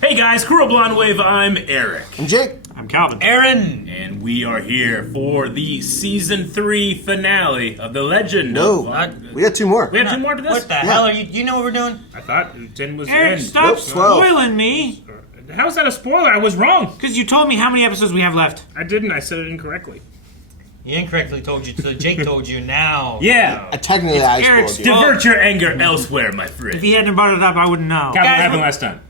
Hey guys, Cruel Blonde Wave, I'm Eric. I'm Jake. I'm Calvin. Aaron! And we are here for the Season 3 finale of The Legend No, of Vox. we got two more. We have two more to this? What the hell are you? You know what we're doing? I thought 10 was the Eric, end. stop Nope, 12. spoiling me. How's that a spoiler? I was wrong. Because you told me how many episodes we have left. I didn't. I said it incorrectly. He incorrectly told you, so Jake told you now. Yeah. Technically, I Eric's spoiled you. fault. Divert your anger elsewhere, my friend. If he hadn't brought it up, I wouldn't know. Calvin, what Guys, happened what- last time?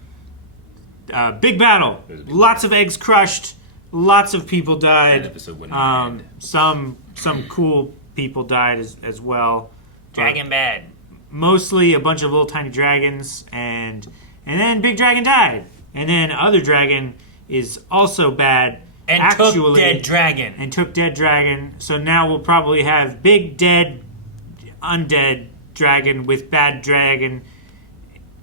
Big battle. Lots of eggs crushed. Lots of people That died. episode wouldn't end. Some cool people died as well. Dragon bad. Mostly a bunch of little tiny dragons, and then Big Dragon died. And then other dragon is also bad. And actually, took dead dragon. and took dead dragon. So now we'll probably have big dead undead dragon with bad dragon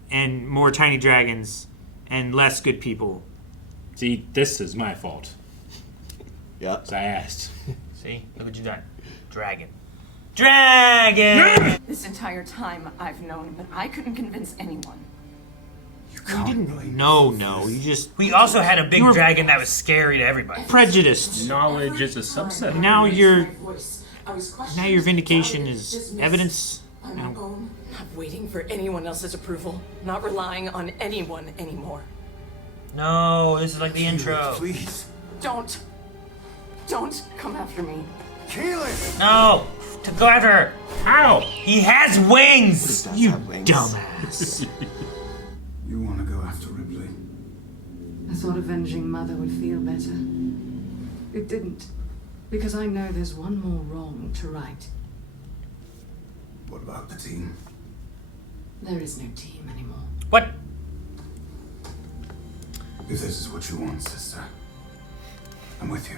and more tiny dragons and less good people. See, this is my fault. Yeah. So I asked. See? Look what you done. Dragon. Dragon! This entire time I've known, but I couldn't convince anyone. You didn't no, you just We also had a big You were- dragon that was scary to everybody. prejudiced. Knowledge is a subset. Now your vindication is evidence. I'm not waiting for anyone else's approval. Not relying on anyone anymore. No, this is like the intro. Please. Don't come after me. Kill it! No! To go after her. How? He has wings! Does You have wings. dumbass. You want to go after Ripley? I thought avenging Mother would feel better. It didn't. Because I know there's one more wrong to right. What about the team? There is no team anymore. What? If this is what you want, sister, I'm with you.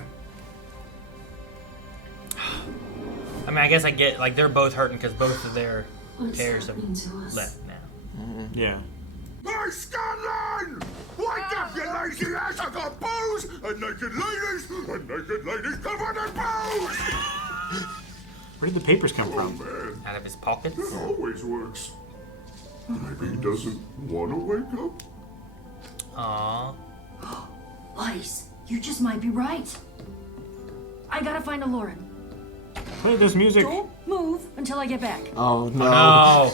I mean, I guess I get, like, they're both hurting because both of their What's pairs have happening to us? left now. Yeah. My Scanlan! Wake up, you lazy ass! I got booze and naked ladies covered in booze! Where did the papers come from? Man, Out of his pockets. it always works. Maybe he doesn't want to wake up. Aww. Weiss, you just might be right. I gotta find a Lauren. Play this music. Don't move until I get back. Oh, no. No.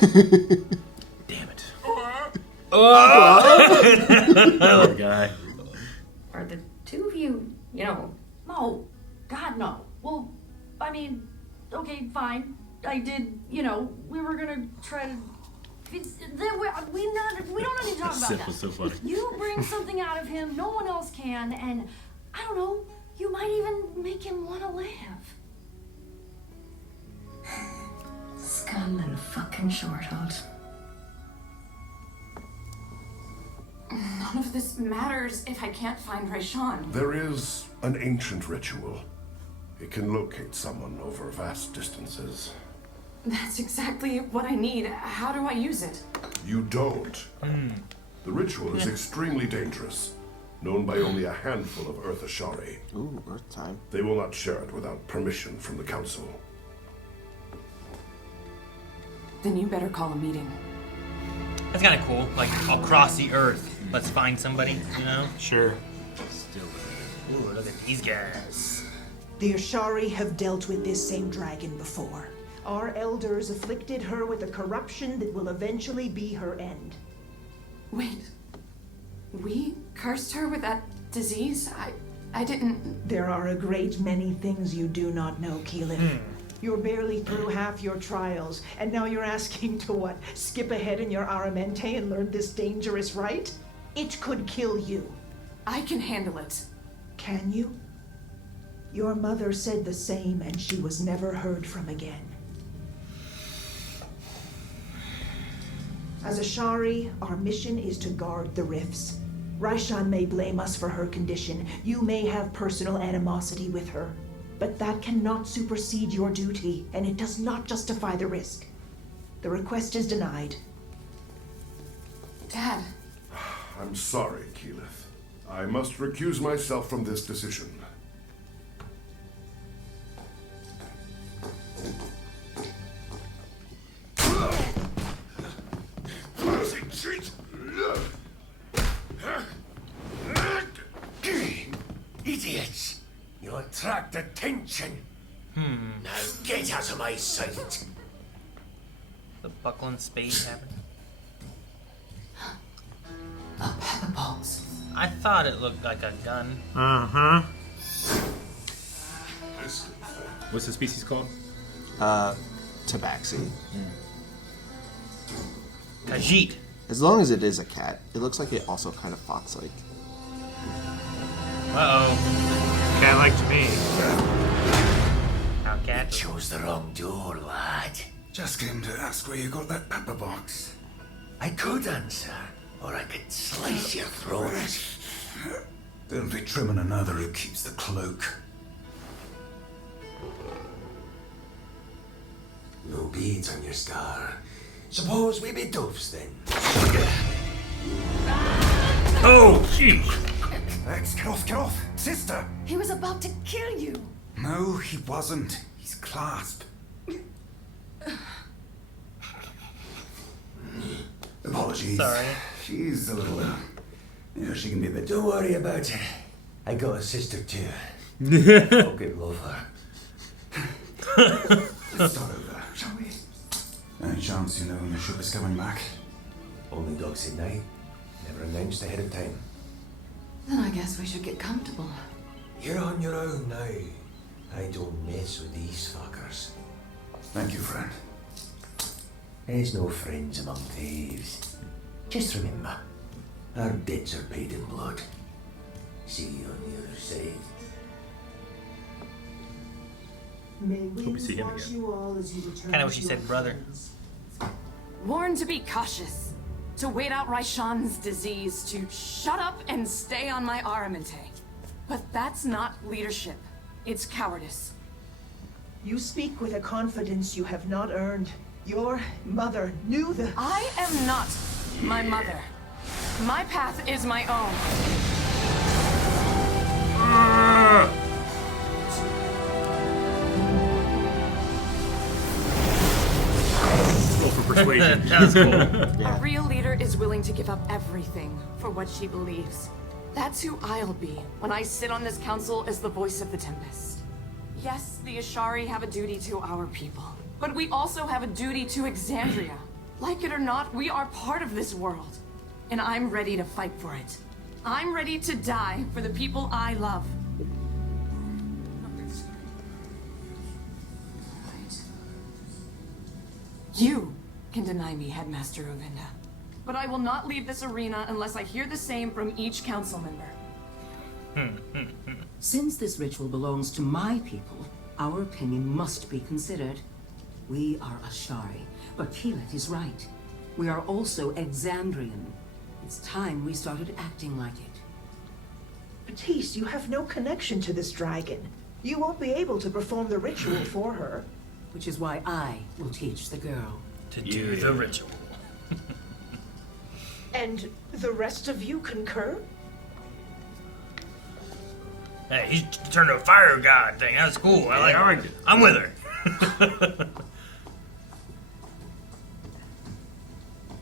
Damn it. Oh! Poor guy. Are the two of you, No. God, no. Well, I mean, okay, fine. I did, we were gonna try to... We don't need to talk about Sip that. was so funny. You bring something out of him no one else can, and I don't know, you might even make him want to live. Scanlan fucking shorthalt. None of this matters if I can't find Rayshawn. There is an ancient ritual. It can locate someone over vast distances. That's exactly what I need. How do I use it? You don't. The ritual is extremely dangerous, known by only a handful of Earth Ashari. Ooh, Earth time. They will not share it without permission from the Council. Then you better call a meeting. That's kind of cool. Like, across the earth. Let's find somebody, Sure. Ooh, look at these guys. The Ashari have dealt with this same dragon before. Our elders afflicted her with a corruption that will eventually be her end. Wait. We cursed her with that disease? I didn't... There are a great many things you do not know, Keelan. You're barely through half your trials, and now you're asking to what? Skip ahead in your Aramente and learn this dangerous rite? It could kill you. I can handle it. Can you? Your mother said the same, and she was never heard from again. As Ashari, our mission is to guard the rifts. Raishan may blame us for her condition. You may have personal animosity with her. But that cannot supersede your duty, and it does not justify the risk. The request is denied. Dad. I'm sorry, Keyleth. I must recuse myself from this decision. attract attention. Now get out of my sight. The buckling spade happened. Pepper balls. I thought it looked like a gun. Uh-huh. What's the species called? Tabaxi. Khajiit. As long as it is a cat, it looks like it also kind of fox-like. Uh-oh. Cat like to me. How cat? Chose the wrong door, lad. Just came to ask where you got that pepper box. I could answer, or I could slice your throat. There'll be trimming another who keeps the cloak. No beads on your scar. Suppose we be doves then. Oh, jeez. Lex, get off! Sister! He was about to kill you. No, he wasn't. He's clasped. Apologies. Sorry. She's a little, she can be a bit... Don't worry about it. I got a sister too. Fucking love her. Let's start over, shall we? Any chance you know when the ship is coming back? Only dogs at night. Never announced ahead of time. Then I guess we should get comfortable. You're on your own now. I don't mess with these fuckers. Thank you, friend. There's no friends among thieves. Just remember, our debts are paid in blood. See you on the other side. Hope we see him again. Kinda wish he said brother. Warned to be cautious, to wait out Raishan's disease, to shut up and stay on my aramente. But that's not leadership. It's cowardice. You speak with a confidence you have not earned. Your mother knew the... I am not my mother. My path is my own. Roll for persuasion. That's cool. A real leader is willing to give up everything for what she believes. That's who I'll be when I sit on this council as the voice of the Tempest. Yes, the Ashari have a duty to our people, but we also have a duty to Exandria. Like it or not, we are part of this world, and I'm ready to fight for it. I'm ready to die for the people I love. You can deny me, Headmaster Uvinda, but I will not leave this arena unless I hear the same from each council member. Since this ritual belongs to my people, our opinion must be considered. We are Ashari, but Keelet is right. We are also Exandrian. It's time we started acting like it. Batiste, you have no connection to this dragon. You won't be able to perform the ritual for her. Which is why I will teach the girl. To do the ritual. And the rest of you concur? Hey, he's turned to a fire god thing. That's cool. I like it. I'm with her.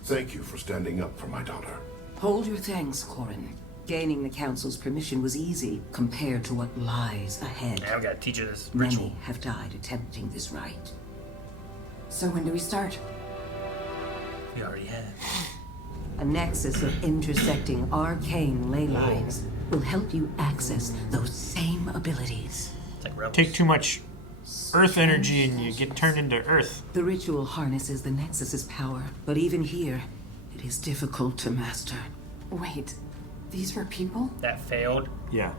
Thank you for standing up for my daughter. Hold your thanks, Corin. Gaining the Council's permission was easy compared to what lies ahead. Now I've got to teach her this Many ritual. have died attempting this rite. So when do we start? We already have. A nexus of intersecting arcane ley lines will help you access those same abilities. It's like rebels. Take too much earth energy and you get turned into earth. The ritual harnesses the nexus's power, but even here, it is difficult to master. Wait, these were people? That failed. Yeah.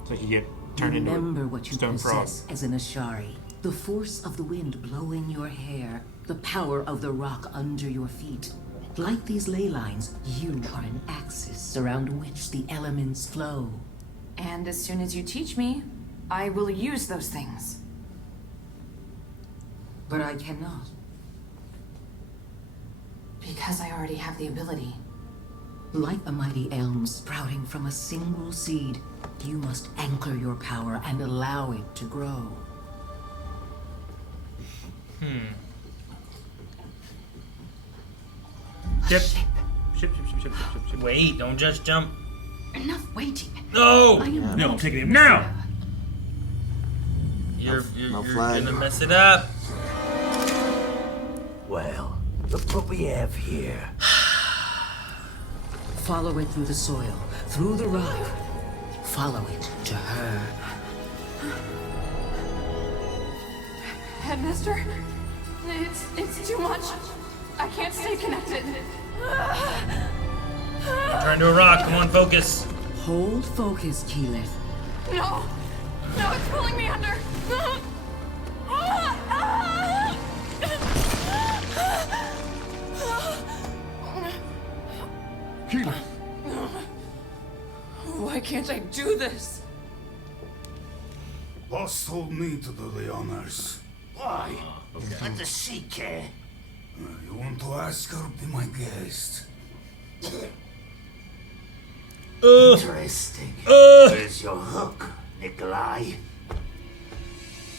It's like you get turned into Remember what you stone frog. possess as an Ashari. The force of the wind blowing your hair, the power of the rock under your feet. Like these ley lines, you are an axis around which the elements flow. And as soon as you teach me, I will use those things. But I cannot. Because I already have the ability. Like a mighty elm sprouting from a single seed, you must anchor your power and allow it to grow. Ship. Wait, don't just jump. Enough waiting. No! I am No, I'm not taking him now! You're flag. gonna mess it up. Well, look what we have here. Follow it through the soil, through the rock. Follow it to her. Headmaster, it's too much. I can't stay connected. Turn to a rock. Come on, focus. Hold focus, Keyleth. No, it's pulling me under. Keyleth! Why can't I do this? Boss told me to do the honors. Why? Let the sea care. You want to ask her? Be my guest. Interesting. Where's your hook, Nikolai?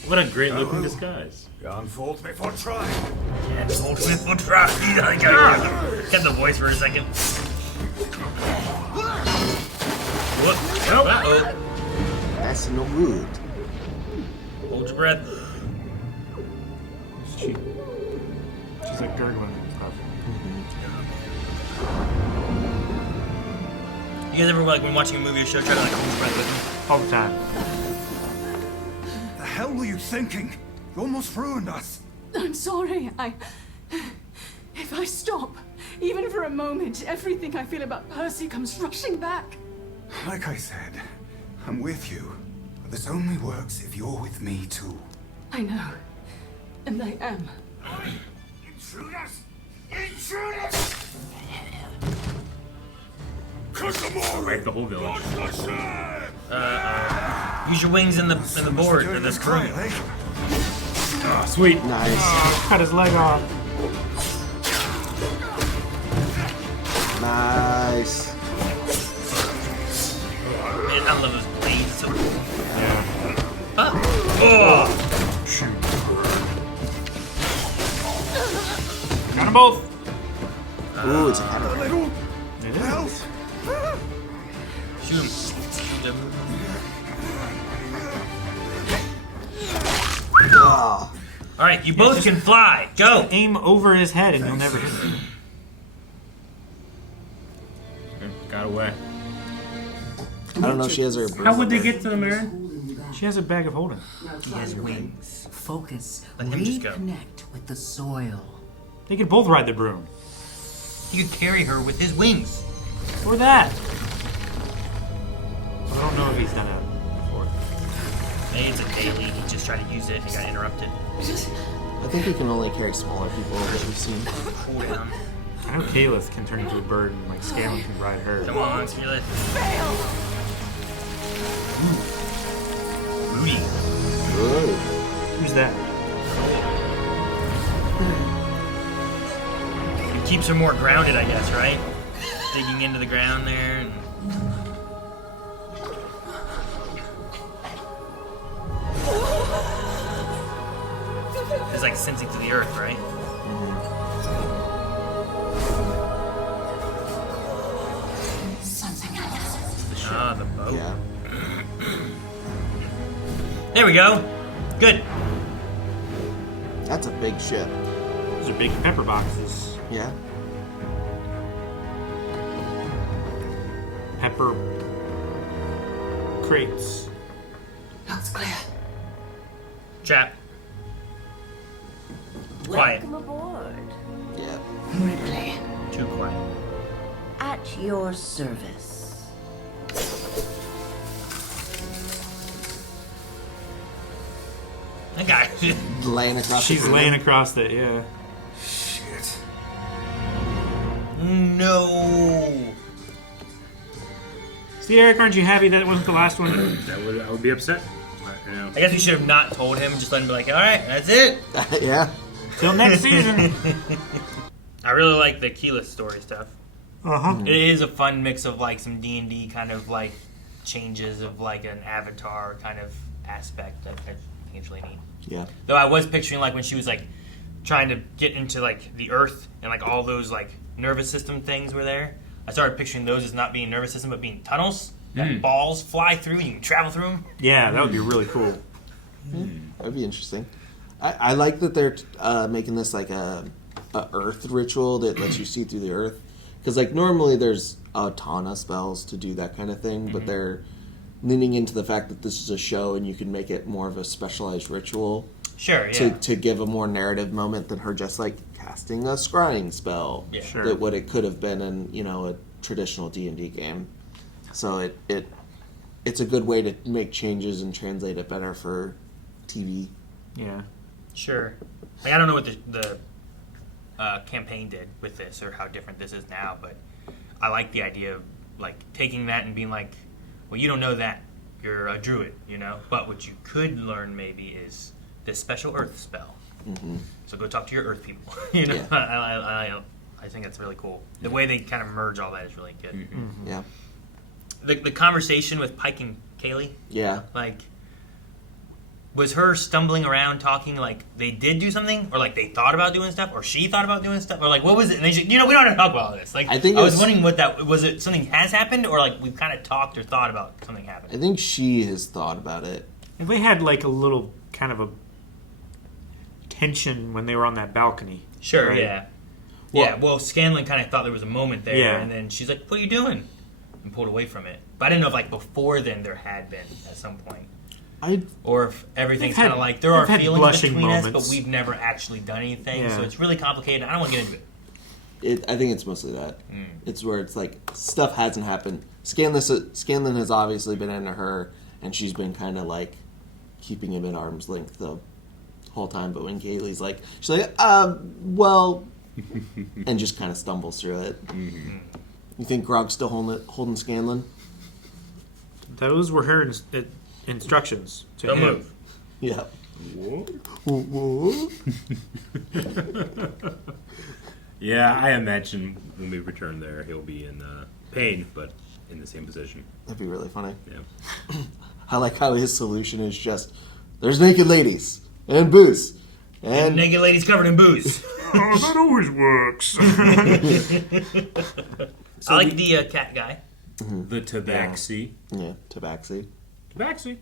What a great looking disguise. Can't fault me for trying. Can't hold me for try. Kept the voice for a second. What? Nope. Uh-oh. That's no good. Hold your breath. She's like gurgling and stuff. You guys ever like when watching a movie or show try to like hold your breath with me? All the time. The hell were you thinking? You almost ruined us. I'm sorry. If I stop, even for a moment, everything I feel about Percy comes rushing back. Like I said, I'm with you. But this only works if you're with me too. I know. And I am. Intruders! Intruders! Right, the whole village. Use your wings in the board in this room. Oh, sweet. Nice. Cut his leg off. Nice. Man, I love those blades. So cool. Yeah. Oh! Shoot. Got them both. Ooh, it's a little. It is. Shoot him. Oh. Alright, you both can fly. Go! Aim over his head and you'll never hit him. Got away. I don't know if she has her. How would they get to the Marin? She has a bag of holding. He has wings. Focus. Let him just go. Reconnect with the soil. They could both ride the broom. He could carry her with his wings. Or that. I don't know if he's done that before. Maybe it's a daily. He just tried to use it and he got interrupted. I think we can only carry smaller people that we've seen. Hold down. I know Kalis can turn into a bird and like Scanlan can ride her. Come on, Keyleth. Rudy. Good. Who's that? It keeps her more grounded, I guess, right? Digging into the ground there. And... It's like sensing to the earth, right? Something else. Ah, the boat. Yeah. There we go. Good. That's a big ship. Those are big pepper boxes. Yeah. Pepper crates. Looks clear. Chat. Quiet. Welcome aboard. Yeah. Ripley. Too quiet. At your service. That guy. Laying across. She's the laying across it, yeah. Shit. No. See, Eric, aren't you happy that wasn't the last one? I would be upset. But, you know. I guess we should have not told him. Just let him be like, all right, that's it. Yeah. Till next season. I really like the Keyleth story stuff. Uh-huh. It is a fun mix of like some D&D kind of like changes of like an avatar kind of aspect. I think it's really neat. Yeah. Though I was picturing like when she was like trying to get into like the earth and like all those like nervous system things were there. I started picturing those as not being nervous system but being tunnels that balls fly through and you can travel through them. Yeah, that would be really cool. That'd be interesting. I like that they're making this like a earth ritual that lets you see through the earth. Because like normally there's a ton of spells to do that kind of thing, but they're leaning into the fact that this is a show and you can make it more of a specialized ritual. Sure, yeah. To give a more narrative moment than her just like casting a scrying spell. Yeah. Sure. That what it could have been in a traditional D&D game. So it's a good way to make changes and translate it better for TV. Yeah. Sure. Like, I don't know what the campaign did with this or how different this is now, but I like the idea of like taking that and being like, well, you don't know that. You're a druid, you know? But what you could learn maybe is this special earth spell. Mm-hmm. So go talk to your earth people. You know? Yeah. I think that's really cool. The way they kind of merge all that is really good. Mm-hmm. Yeah. The conversation with Pike and Kaylee, Yeah. like, was her stumbling around talking like they did do something, or like they thought about doing stuff, or she thought about doing stuff, or like what was it? And they just, we don't have to talk about all this. Like, I was wondering what that was. It something has happened, or like we've kind of talked or thought about something happening. I think she has thought about it. And they had like a little kind of a tension when they were on that balcony. Sure, right? yeah. Well, Scanlan kind of thought there was a moment there, and then she's like, "What are you doing?" and pulled away from it. But I didn't know if like before then there had been at some point. Or if everything's kind of like there are feelings between us, but we've never actually done anything, so it's really complicated. I don't want to get into it. I think it's mostly that. It's where it's like stuff hasn't happened. Scanlan has obviously been into her, and she's been kind of like keeping him at arm's length the whole time. But when Kaylee's like, she's like, well, and just kind of stumbles through it. Mm-hmm. You think Grog's still holding Scanlan? Those were her instructions to Don't him. move. Yeah. Yeah, I imagine when we return there, he'll be in pain, but in the same position. That'd be really funny. Yeah. I like how his solution is just, there's naked ladies and booze. And naked ladies covered in booze. Oh, that always works. I like the cat guy. The Tabaxi. Yeah, Tabaxi. Tabaxi.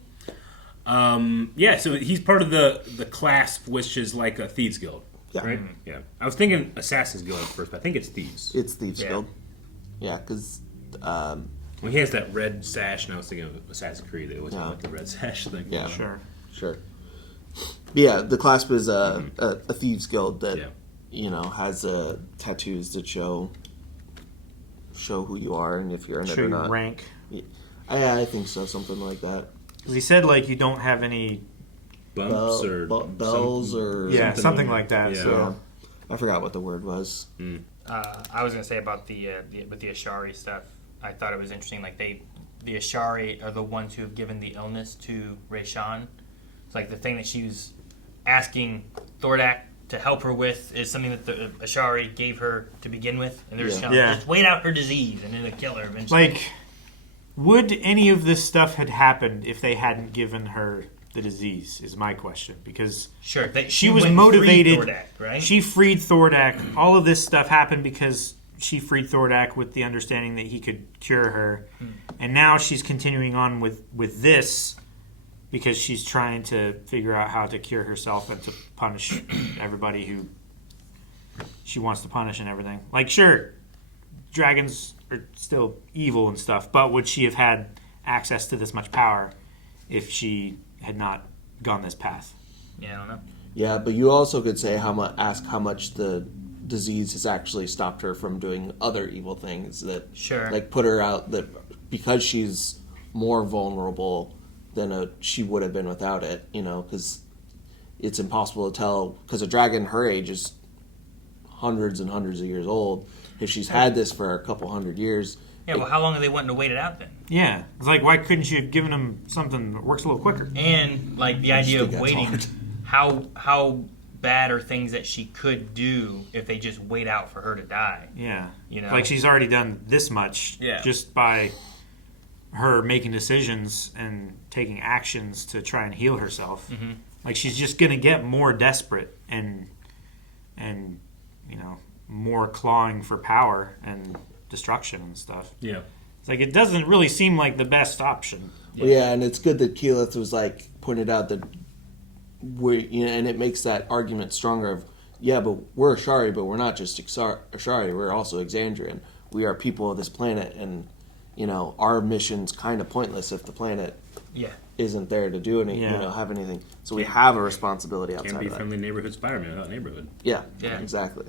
Yeah, so he's part of the clasp, which is like a Thieves Guild, right? Yeah. I was thinking Assassin's Guild at first, but I think it's Thieves. It's Thieves Guild. Yeah, because... well, he has that red sash, and I was thinking of Assassin's Creed. It was like the red sash thing. Yeah, sure. Yeah, the clasp is a Thieves Guild that, has tattoos that show who you are and if you're in it or not. Rank. Yeah, I think so, something like that. Because he said like you don't have any bumps or bells or something like that. Yeah. So I forgot what the word was. I was gonna say about the with the Ashari stuff. I thought it was interesting. Like the Ashari are the ones who have given the illness to Rayshawn. It's like the thing that she was asking Thordak to help her with is something that the Ashari gave her to begin with, and they're just just wait out her disease and then it'll kill her eventually. Like, would any of this stuff had happened if they hadn't given her the disease? Is my question, because she was motivated. Thordak, right? She freed Thordak. All of this stuff happened because she freed Thordak with the understanding that he could cure her, and now she's continuing on with this. Because she's trying to figure out how to cure herself and to punish everybody who she wants to punish and everything. Like, sure, dragons are still evil and stuff, but would she have had access to this much power if she had not gone this path? Yeah, I don't know. Yeah, but you also could say ask how much the disease has actually stopped her from doing other evil things that, like, put her out that because she's more vulnerable than she would have been without it, because it's impossible to tell, because a dragon her age is hundreds and hundreds of years old. If she's had this for a couple hundred years... Yeah, well, how long are they wanting to wait it out then? Yeah. It's like, why couldn't you have given them something that works a little quicker? And, like, the idea of waiting, how bad are things that she could do if they just wait out for her to die? Yeah. You know? Like, she's already done this much just by her making decisions and taking actions to try and heal herself. Like, she's just going to get more desperate and more clawing for power and destruction and stuff. Yeah. It's like, it doesn't really seem like the best option. Well, yeah, and it's good that Keyleth was like pointed out that and it makes that argument stronger of, yeah, but we're Ashari, but we're not just Ashari, we're also Exandrian. We are people of this planet, and, our mission's kind of pointless if the planet isn't there to do any, have anything. So we have a responsibility outside of that. Can't be friendly neighborhood Spider-Man without neighborhood. Yeah, exactly.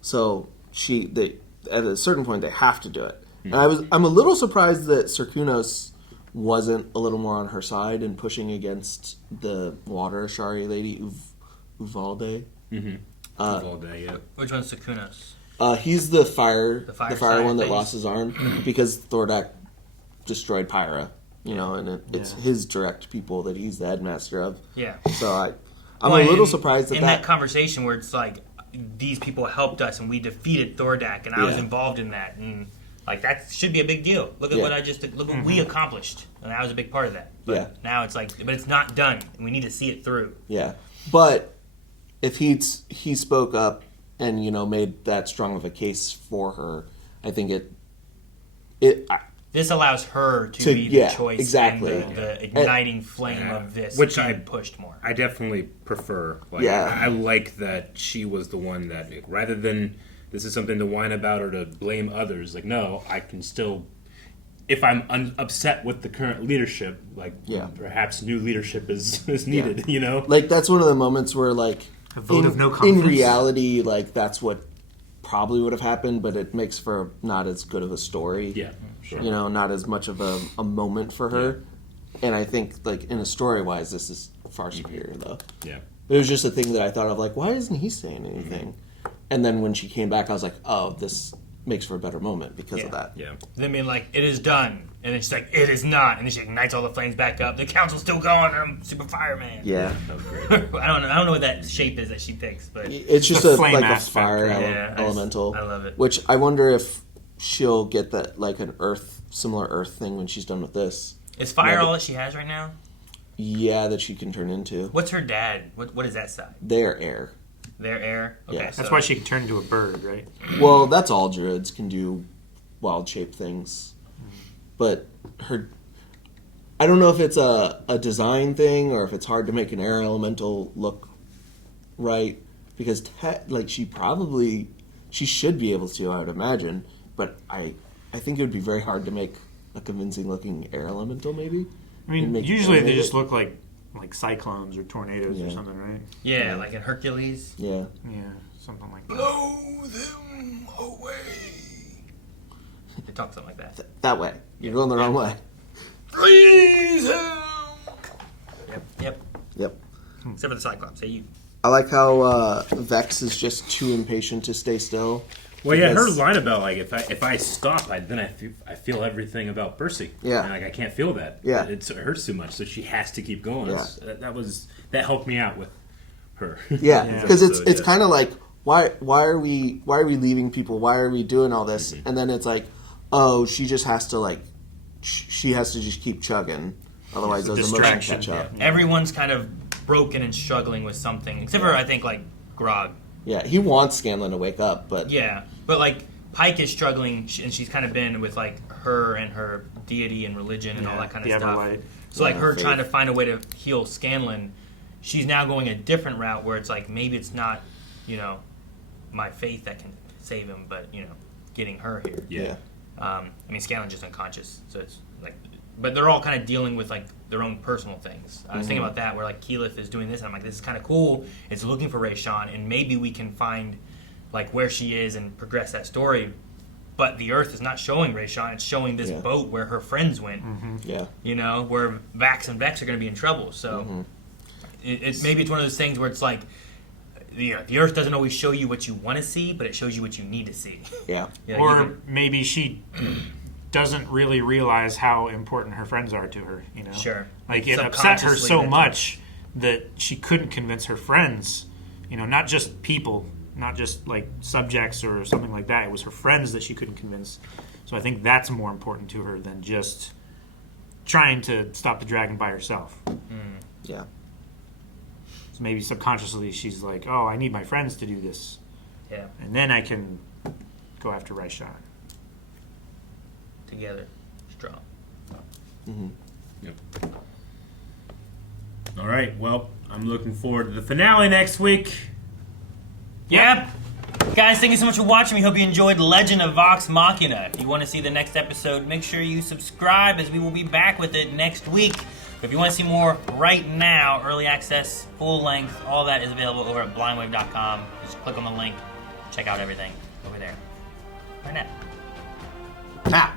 So at a certain point, they have to do it. And I'm a little surprised that Circunos wasn't a little more on her side and pushing against the water Ashari lady, Uvalde. Mm-hmm. Uvalde, yeah. Which one's Circunos? He's the fire one that things? lost his arm because Thordak destroyed Pyra, and it's his direct people that he's the headmaster of. Yeah. So I'm a little surprised in that conversation where it's like, these people helped us and we defeated Thordak, and I was involved in that, and that should be a big deal. Look at what we accomplished, and that was a big part of that. But now it's but it's not done, and we need to see it through. Yeah, but if he spoke up and made that strong of a case for her, I think this allows her to be the choice, exactly, and the igniting flame of this, which being pushed more. I definitely prefer. I like that she was the one that, rather than this is something to whine about or to blame others. No, I can still, if I'm upset with the current leadership, perhaps new leadership is needed. That's one of the moments where a vote of no confidence. In reality, that's what probably would have happened, but it makes for not as good of a story. Yeah, sure. Not as much of a moment for her. Yeah. And I think, in a story-wise, this is far superior, though. Yeah. It was just a thing that I thought of, why isn't he saying anything? Mm-hmm. And then when she came back, I was like, oh, this makes for a better moment because of that. Yeah. Then being it is done. And then she's like, it is not. And then she ignites all the flames back up. The council's still going. I'm super fireman. Yeah. That was great. I don't know what that shape is that she picks, but it's just a fire elemental. I love it. Which I wonder if she'll get that an similar earth thing when she's done with this. Is fire all that she has right now? Yeah, that she can turn into. What's her dad? What is that side? They're air. They're air? Okay. Yeah. That's why she can turn into a bird, right? Well, that's all druids can do, wild shape things. But I don't know if it's a design thing or if it's hard to make an air elemental look right, because she should be able to, I would imagine, but I think it would be very hard to make a convincing looking air elemental, maybe. I mean, usually they just look like cyclones or tornadoes or something, right? Yeah, like in Hercules. Yeah. Yeah, something like that. Blow them away. They talk something like that. That way. You're going the wrong way. Freeze him! Yep. Except for the Cyclops. Hey, you. I like how Vex is just too impatient to stay still. Well, yeah, her line about if I stop, then I feel everything about Percy. Yeah, and I can't feel that. Yeah, it hurts too much, so she has to keep going. Yeah. That helped me out with her. Yeah, because it's kind of why are we leaving people? Why are we doing all this? Mm-hmm. And then it's she just has to she has to just keep chugging, otherwise those emotions catch up. Yeah. Everyone's kind of broken and struggling with something, except for I think Grog. Yeah, he wants Scanlan to wake up, but Pike is struggling, and she's kind of been with her and her deity and religion and all that kind of stuff. Everlight. So her trying to find a way to heal Scanlan, she's now going a different route where it's maybe it's not my faith that can save him, but getting her here. Yeah. I mean, Scanlan's just unconscious, so it's but they're all kind of dealing with their own personal things. I was thinking about that, where Keyleth is doing this, and I'm this is kind of cool. It's looking for Rayshawn, and maybe we can find where she is and progress that story. But the Earth is not showing Rayshawn; it's showing this boat where her friends went. Mm-hmm. Yeah, where Vax and Vex are going to be in trouble. So it's maybe it's one of those things where it's the Earth doesn't always show you what you want to see, but it shows you what you need to see. Yeah, or maybe she doesn't really realize how important her friends are to her, Sure. It upset her so much that she couldn't convince her friends, not just people, not just subjects or something like that. It was her friends that she couldn't convince. So I think that's more important to her than just trying to stop the dragon by herself. Yeah. So maybe subconsciously she's oh, I need my friends to do this. Yeah. And then I can go after Rayshawn. Together, strong. Mm-hmm. Yep. All right. Well, I'm looking forward to the finale next week. Yep. Guys, thank you so much for watching. We hope you enjoyed Legend of Vox Machina. If you want to see the next episode, make sure you subscribe as we will be back with it next week. But if you want to see more right now, early access, full length, all that is available over at blindwave.com. Just click on the link, check out everything over there. Right now. Now.